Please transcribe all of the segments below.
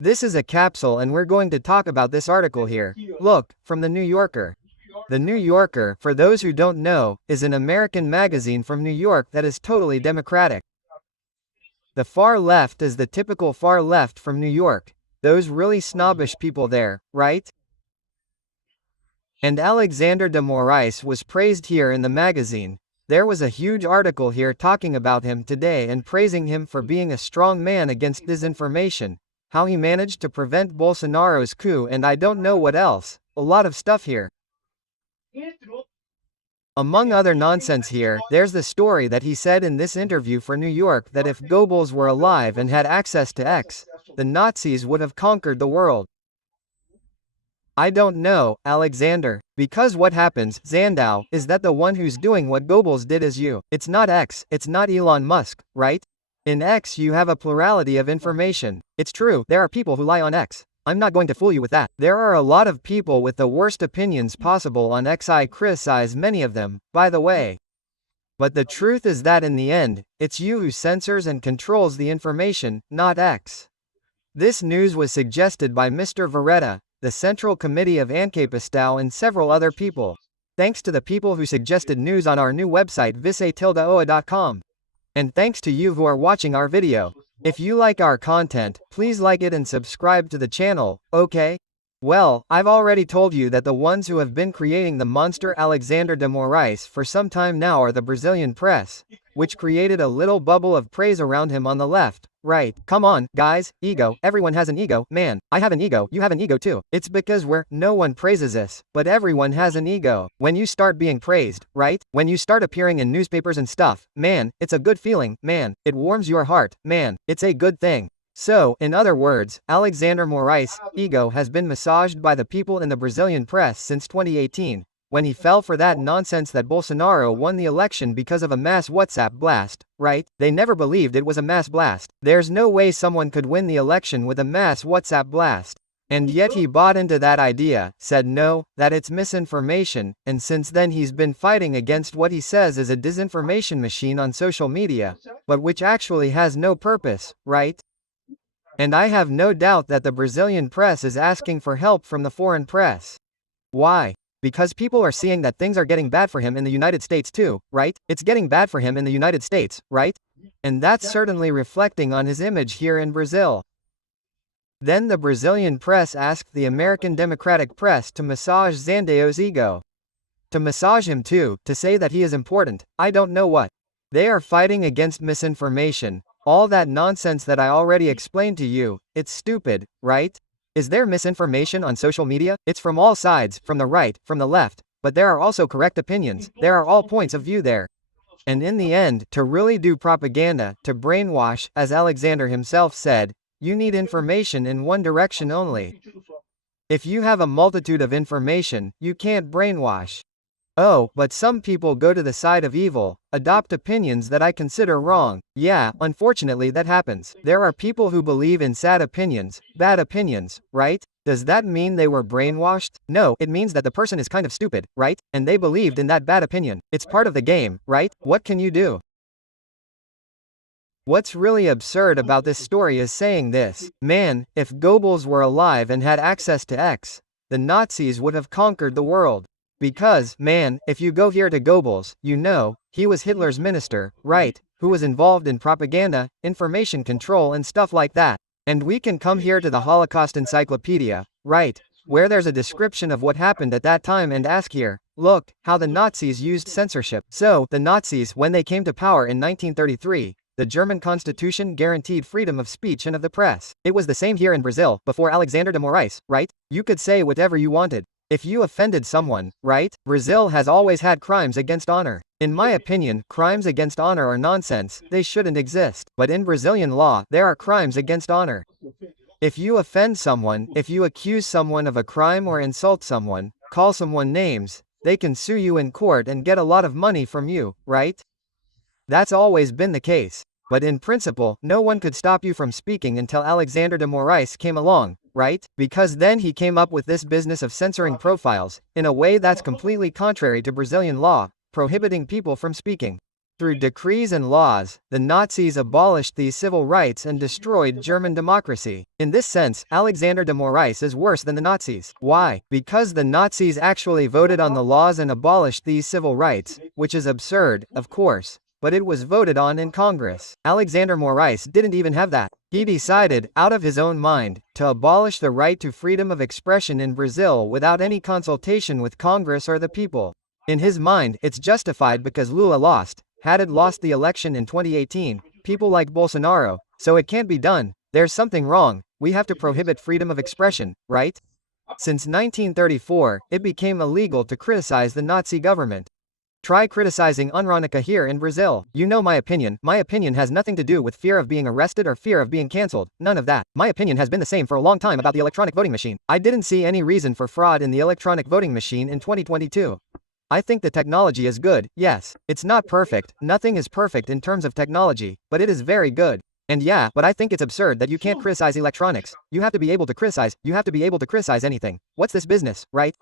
This is a capsule and we're going to talk about this article here. Look, from the New Yorker. The New Yorker, for those who don't know, is an American magazine from New York that is totally democratic. The far left is the typical far left from New York. Those really snobbish people there, right? And Alexander de Moraes was praised here in the magazine. There was a huge article here talking about him today and praising him for being a strong man against disinformation, how he managed to prevent Bolsonaro's coup, and I don't know what else. A lot of stuff here. Among other nonsense here, there's the story that he said in this interview for New York that if Goebbels were alive and had access to X, the Nazis would have conquered the world. I don't know, Alexander, because what happens, Sandow, is that the one who's doing what Goebbels did is you. It's not X, it's not Elon Musk, right? In X you have a plurality of information. It's true, there are people who lie on X. I'm not going to fool you with that. There are a lot of people with the worst opinions possible on X. I criticize many of them, by the way. But the truth is that in the end, it's you who censors and controls the information, not X. This news was suggested by Mr. Vareta, the Central Committee of ANCAPISTAU, and several other people. Thanks to the people who suggested news on our new website visatildaoa.com. And thanks to you who are watching our video. If you like our content, please like it and subscribe to the channel, okay? Well, I've already told you that the ones who have been creating the monster Alexander de Moraes for some time now are the Brazilian press, which created a little bubble of praise around him on the left, right? Come on, guys, ego, everyone has an ego, man, I have an ego, you have an ego too. It's because no one praises us, but everyone has an ego. When you start being praised, right? When you start appearing in newspapers and stuff, man, it's a good feeling, man, it warms your heart, man, it's a good thing. So, in other words, Alexander Moraes' ego has been massaged by the people in the Brazilian press since 2018, when he fell for that nonsense that Bolsonaro won the election because of a mass WhatsApp blast, right? They never believed it was a mass blast. There's no way someone could win the election with a mass WhatsApp blast. And yet he bought into that idea, said no, that it's misinformation, and since then he's been fighting against what he says is a disinformation machine on social media, but which actually has no purpose, right? And I have no doubt that the Brazilian press is asking for help from the foreign press. Why? Because people are seeing that things are getting bad for him in the United States too, right? It's getting bad for him in the United States, right? And that's certainly reflecting on his image here in Brazil. Then the Brazilian press asked the American Democratic press to massage Sandeo's ego. To massage him too, to say that he is important, I don't know what. They are fighting against misinformation. All that nonsense that I already explained to you, it's stupid, right? Is there misinformation on social media? It's from all sides, from the right, from the left, but there are also correct opinions, there are all points of view there. And in the end, to really do propaganda, to brainwash, as Alexander himself said, you need information in one direction only. If you have a multitude of information, you can't brainwash. Oh, but some people go to the side of evil, adopt opinions that I consider wrong. Yeah, unfortunately that happens. There are people who believe in sad opinions, bad opinions, right? Does that mean they were brainwashed? No, it means that the person is kind of stupid, right? And they believed in that bad opinion. It's part of the game, right? What can you do? What's really absurd about this story is saying this, man, if Goebbels were alive and had access to X, the Nazis would have conquered the world. Because, man, if you go here to Goebbels, you know, he was Hitler's minister, right, who was involved in propaganda, information control and stuff like that. And we can come here to the Holocaust Encyclopedia, right, where there's a description of what happened at that time and ask here, look, how the Nazis used censorship. So, the Nazis, when they came to power in 1933, the German constitution guaranteed freedom of speech and of the press. It was the same here in Brazil, before Alexander de Moraes, right? You could say whatever you wanted. If you offended someone, right? Brazil has always had crimes against honor. In my opinion, crimes against honor are nonsense, they shouldn't exist. But in Brazilian law, there are crimes against honor. If you offend someone, if you accuse someone of a crime or insult someone, call someone names, they can sue you in court and get a lot of money from you, right? That's always been the case. But in principle, no one could stop you from speaking until Alexander de Moraes came along, right? Because then he came up with this business of censoring profiles, in a way that's completely contrary to Brazilian law, prohibiting people from speaking. Through decrees and laws, the Nazis abolished these civil rights and destroyed German democracy. In this sense, Alexander de Moraes is worse than the Nazis. Why? Because the Nazis actually voted on the laws and abolished these civil rights, which is absurd, of course, but it was voted on in Congress. Alexander Moraes didn't even have that. He decided, out of his own mind, to abolish the right to freedom of expression in Brazil without any consultation with Congress or the people. In his mind, it's justified because Lula lost. Had it lost the election in 2018, people like Bolsonaro, so it can't be done. There's something wrong. We have to prohibit freedom of expression, right? Since 1934, it became illegal to criticize the Nazi government. Try criticizing Unronica here in Brazil. You know my opinion. My opinion has nothing to do with fear of being arrested or fear of being cancelled. None of that. My opinion has been the same for a long time about the electronic voting machine. I didn't see any reason for fraud in the electronic voting machine in 2022. I think the technology is good, yes. It's not perfect, nothing is perfect in terms of technology, but it is very good. And yeah, but I think it's absurd that you can't criticize electronics. You have to be able to criticize anything. What's this business, right?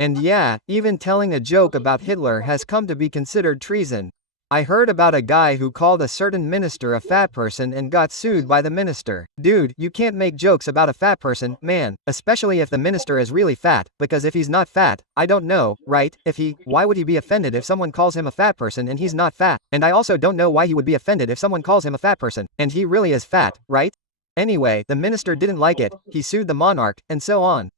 And yeah, even telling a joke about Hitler has come to be considered treason. I heard about a guy who called a certain minister a fat person and got sued by the minister. Dude, you can't make jokes about a fat person, man, especially if the minister is really fat, because if he's not fat, I don't know, right? Why would he be offended if someone calls him a fat person and he's not fat? And I also don't know why he would be offended if someone calls him a fat person, and he really is fat, right? Anyway, the minister didn't like it, he sued the monarch, and so on.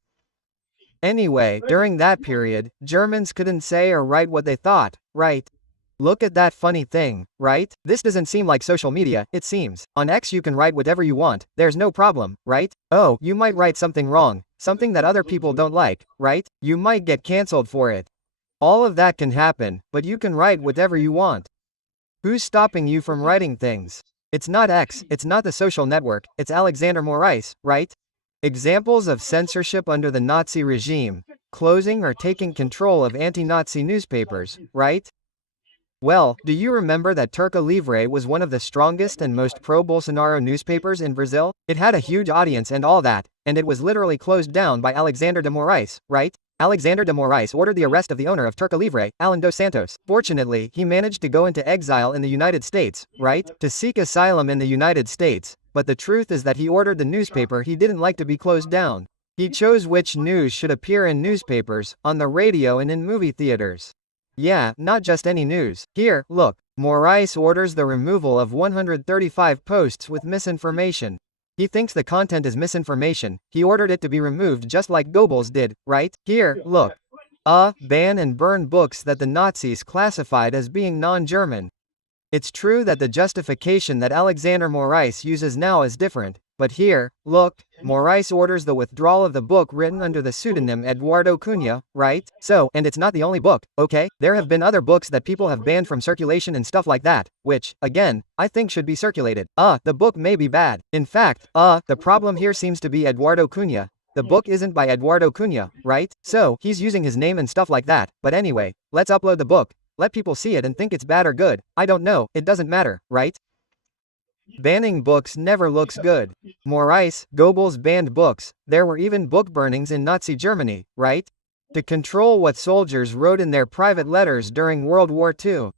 Anyway, during that period, Germans couldn't say or write what they thought, right? Look at that funny thing, right? This doesn't seem like social media, it seems. On X you can write whatever you want, there's no problem, right? Oh, you might write something wrong, something that other people don't like, right? You might get cancelled for it. All of that can happen, but you can write whatever you want. Who's stopping you from writing things? It's not X, it's not the social network, it's Alexander Moraes, right? Examples of censorship under the Nazi regime: closing or taking control of anti-Nazi newspapers, right? Well, do you remember that Terça Livre was one of the strongest and most pro-Bolsonaro newspapers in Brazil? It had a huge audience and all that, and it was literally closed down by Alexander de Moraes, right? Alexander de Moraes ordered the arrest of the owner of Terça Livre, Alan dos Santos. Fortunately, he managed to go into exile in the United States, right? To seek asylum in the United States. But the truth is that he ordered the newspaper he didn't like to be closed down. He chose which news should appear in newspapers, on the radio and in movie theaters. Yeah, not just any news. Here, look. Moraes orders the removal of 135 posts with misinformation. He thinks the content is misinformation. He ordered it to be removed just like Goebbels did, right? Here, look. Ban and burn books that the Nazis classified as being non-German. It's true that the justification that Alexander Moraes uses now is different, but here, look, Moraes orders the withdrawal of the book written under the pseudonym Eduardo Cunha, right? So, and it's not the only book, okay? There have been other books that people have banned from circulation and stuff like that, which, again, I think should be circulated. The book may be bad. In fact, the problem here seems to be Eduardo Cunha. The book isn't by Eduardo Cunha, right? So, he's using his name and stuff like that, but anyway, let's upload the book. Let people see it and think it's bad or good. I don't know, it doesn't matter, right? Banning books never looks good. Moraes, Goebbels banned books. There were even book burnings in Nazi Germany, right? To control what soldiers wrote in their private letters during World War II.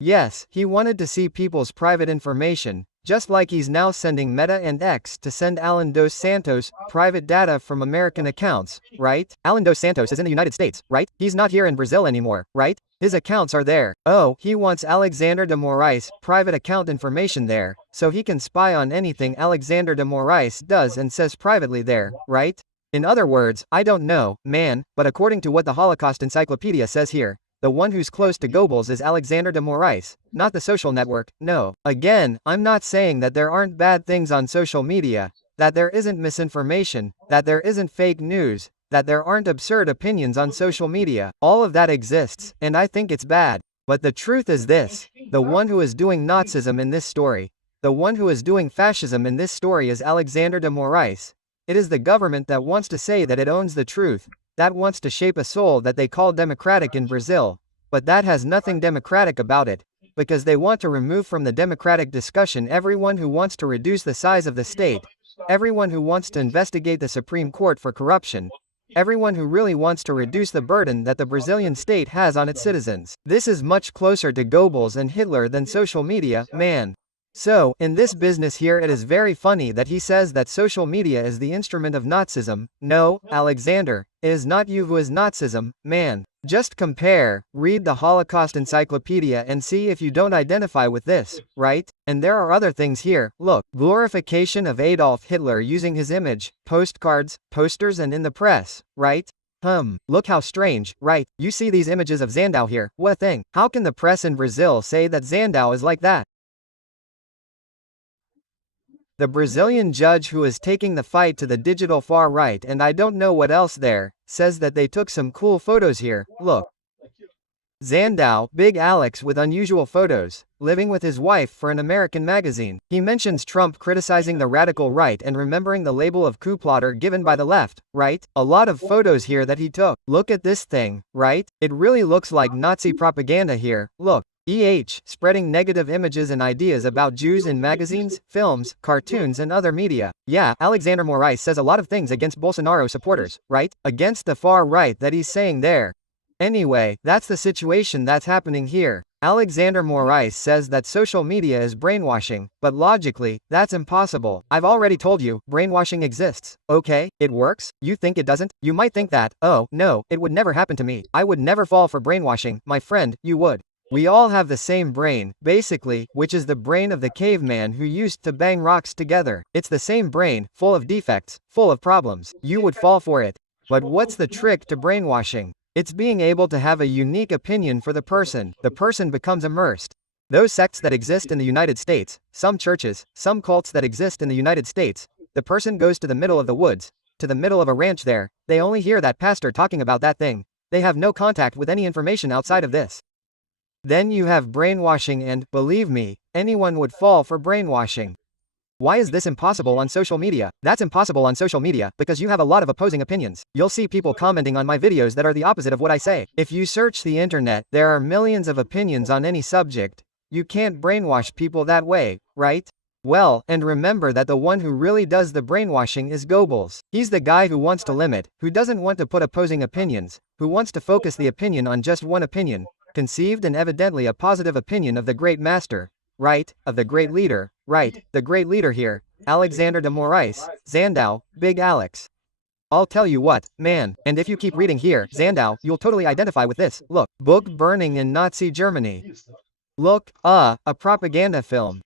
Yes, he wanted to see people's private information, just like he's now sending Meta and X to send Alan dos Santos private data from American accounts, right? Alan dos Santos is in the United States, right? He's not here in Brazil anymore, right? His accounts are there. Oh, he wants Alexander de Moraes' private account information there, so he can spy on anything Alexander de Moraes does and says privately there, right? In other words, I don't know, man, but according to what the Holocaust Encyclopedia says here, the one who's close to Goebbels is Alexander de Moraes, not the social network, no. Again, I'm not saying that there aren't bad things on social media, that there isn't misinformation, that there isn't fake news, that there aren't absurd opinions on social media. All of that exists, and I think it's bad. But the truth is this: the one who is doing Nazism in this story, the one who is doing fascism in this story is Alexander de Moraes. It is the government that wants to say that it owns the truth, that wants to shape a soul that they call democratic in Brazil, but that has nothing democratic about it, because they want to remove from the democratic discussion everyone who wants to reduce the size of the state, everyone who wants to investigate the Supreme Court for corruption, Everyone who really wants to reduce the burden that the Brazilian state has on its citizens. This is much closer to Goebbels and Hitler than social media, man. So, in this business here it is very funny that he says that social media is the instrument of Nazism. No, Alexander, it is not you who is Nazism, man. Just compare, read the Holocaust Encyclopedia and see if you don't identify with this, right? And there are other things here, look, glorification of Adolf Hitler using his image, postcards, posters and in the press, right? Look how strange, right? You see these images of Zandau here, what a thing. How can the press in Brazil say that Zandau is like that? The Brazilian judge who is taking the fight to the digital far right and I don't know what else there, says that they took some cool photos here, look. Zandau, Big Alex with unusual photos, living with his wife for an American magazine. He mentions Trump criticizing the radical right and remembering the label of coup plotter given by the left, right? A lot of photos here that he took. Look at this thing, right? It really looks like Nazi propaganda here, look. Spreading negative images and ideas about Jews in magazines, films, cartoons and other media. Yeah, Alexander Moraes says a lot of things against Bolsonaro supporters, right? Against the far right that he's saying there. Anyway, that's the situation that's happening here. Alexander Moraes says that social media is brainwashing, but logically, that's impossible. I've already told you, brainwashing exists. Okay, it works? You think it doesn't? You might think that, oh, no, it would never happen to me. I would never fall for brainwashing, my friend, you would. We all have the same brain, basically, which is the brain of the caveman who used to bang rocks together. It's the same brain, full of defects, full of problems. You would fall for it. But what's the trick to brainwashing? It's being able to have a unique opinion for the person. The person becomes immersed. Those sects that exist in the United States, some churches, some cults that exist in the United States, the person goes to the middle of the woods, to the middle of a ranch there, they only hear that pastor talking about that thing. They have no contact with any information outside of this. Then you have brainwashing and, believe me, anyone would fall for brainwashing. Why is this impossible on social media? That's impossible on social media, because you have a lot of opposing opinions. You'll see people commenting on my videos that are the opposite of what I say. If you search the internet, there are millions of opinions on any subject. You can't brainwash people that way, right? Well, and remember that the one who really does the brainwashing is Goebbels. He's the guy who wants to limit, who doesn't want to put opposing opinions, who wants to focus the opinion on just one opinion. Conceived and evidently a positive opinion of the great master, right, of the great leader, right, the great leader here, Alexander de Moraes, Zandau, Big Alex. I'll tell you what, man, and if you keep reading here, Zandau, you'll totally identify with this, look, book burning in Nazi Germany. Look, a propaganda film.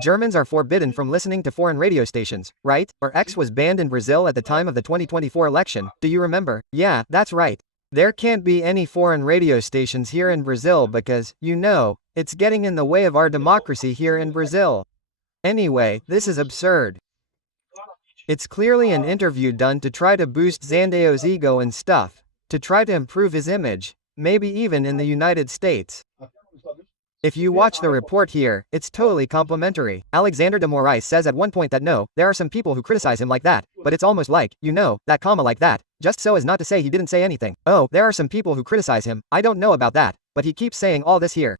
Germans are forbidden from listening to foreign radio stations, right, or X was banned in Brazil at the time of the 2024 election, do you remember? Yeah, that's right. There can't be any foreign radio stations here in Brazil because, you know, it's getting in the way of our democracy here in Brazil. Anyway, this is absurd. It's clearly an interview done to try to boost Zandau's ego and stuff, to try to improve his image, maybe even in the United States. If you watch the report here, it's totally complimentary. Alexander de Moraes says at one point that no, there are some people who criticize him like that, but it's almost like, you know, that comma like that, just so as not to say he didn't say anything. Oh, there are some people who criticize him, I don't know about that, but he keeps saying all this here.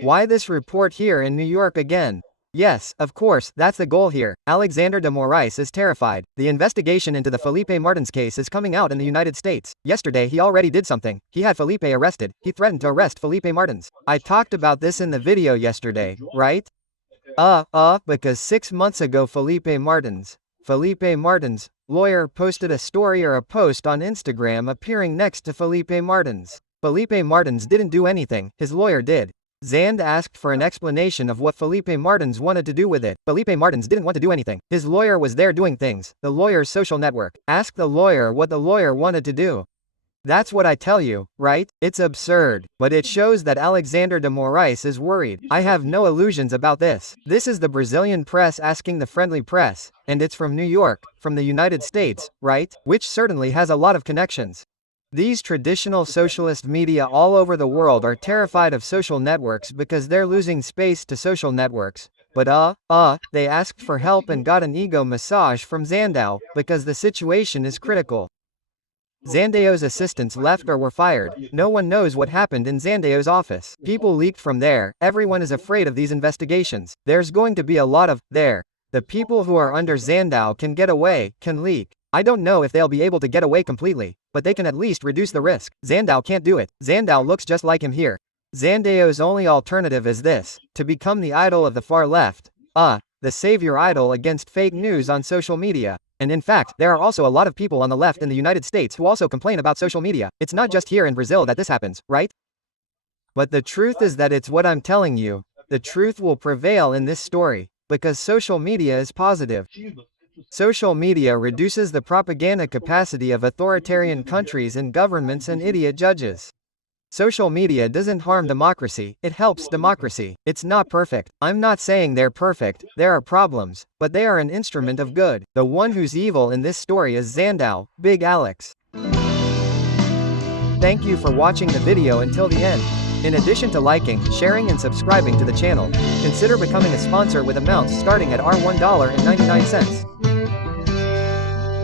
Why this report here in New York again? Yes, of course, that's the goal here. Alexander de Moraes is terrified. The investigation into the Felipe Martins case is coming out in the United States. Yesterday he already did something. He had Felipe arrested. He threatened to arrest Felipe Martins. I talked about this in the video yesterday, right? Because 6 months ago Felipe Martins, lawyer posted a story or a post on Instagram appearing next to Felipe Martins. Felipe Martins didn't do anything, his lawyer did. Zand asked for an explanation of what Felipe Martins wanted to do with it. Felipe Martins didn't want to do anything. His lawyer was there doing things. The lawyer's social network. Ask the lawyer what the lawyer wanted to do. That's what I tell you, right? It's absurd. But it shows that Alexander de Moraes is worried. I have no illusions about this. This is the Brazilian press asking the friendly press, and it's from New York, from the United States, right? Which certainly has a lot of connections. These traditional socialist media all over the world are terrified of social networks because they're losing space to social networks. But they asked for help and got an ego massage from Zandau, because the situation is critical. Zandau's assistants left or were fired. No one knows what happened in Zandau's office. People leaked from there. Everyone is afraid of these investigations. There's going to be a lot of, there. The people who are under Zandau can get away, can leak. I don't know if they'll be able to get away completely, but they can at least reduce the risk. Zandao can't do it. Zandao looks just like him here. Zandao's only alternative is this: to become the idol of the far left. The savior idol against fake news on social media. And in fact, there are also a lot of people on the left in the United States who also complain about social media. It's not just here in Brazil that this happens, right? But the truth is that it's what I'm telling you. The truth will prevail in this story, because social media is positive. Social media reduces the propaganda capacity of authoritarian countries and governments and idiot judges. Social media doesn't harm democracy, it helps democracy. It's not perfect. I'm not saying they're perfect, there are problems, but they are an instrument of good. The one who's evil in this story is Zandao, Big Alex. Thank you for watching the video until the end. In addition to liking, sharing and subscribing to the channel, consider becoming a sponsor with amounts starting at $1.99.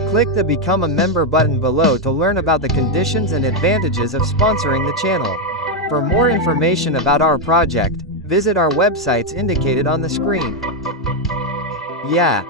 Click the Become a Member button below to learn about the conditions and advantages of sponsoring the channel. For more information about our project, visit our websites indicated on the screen. Yeah.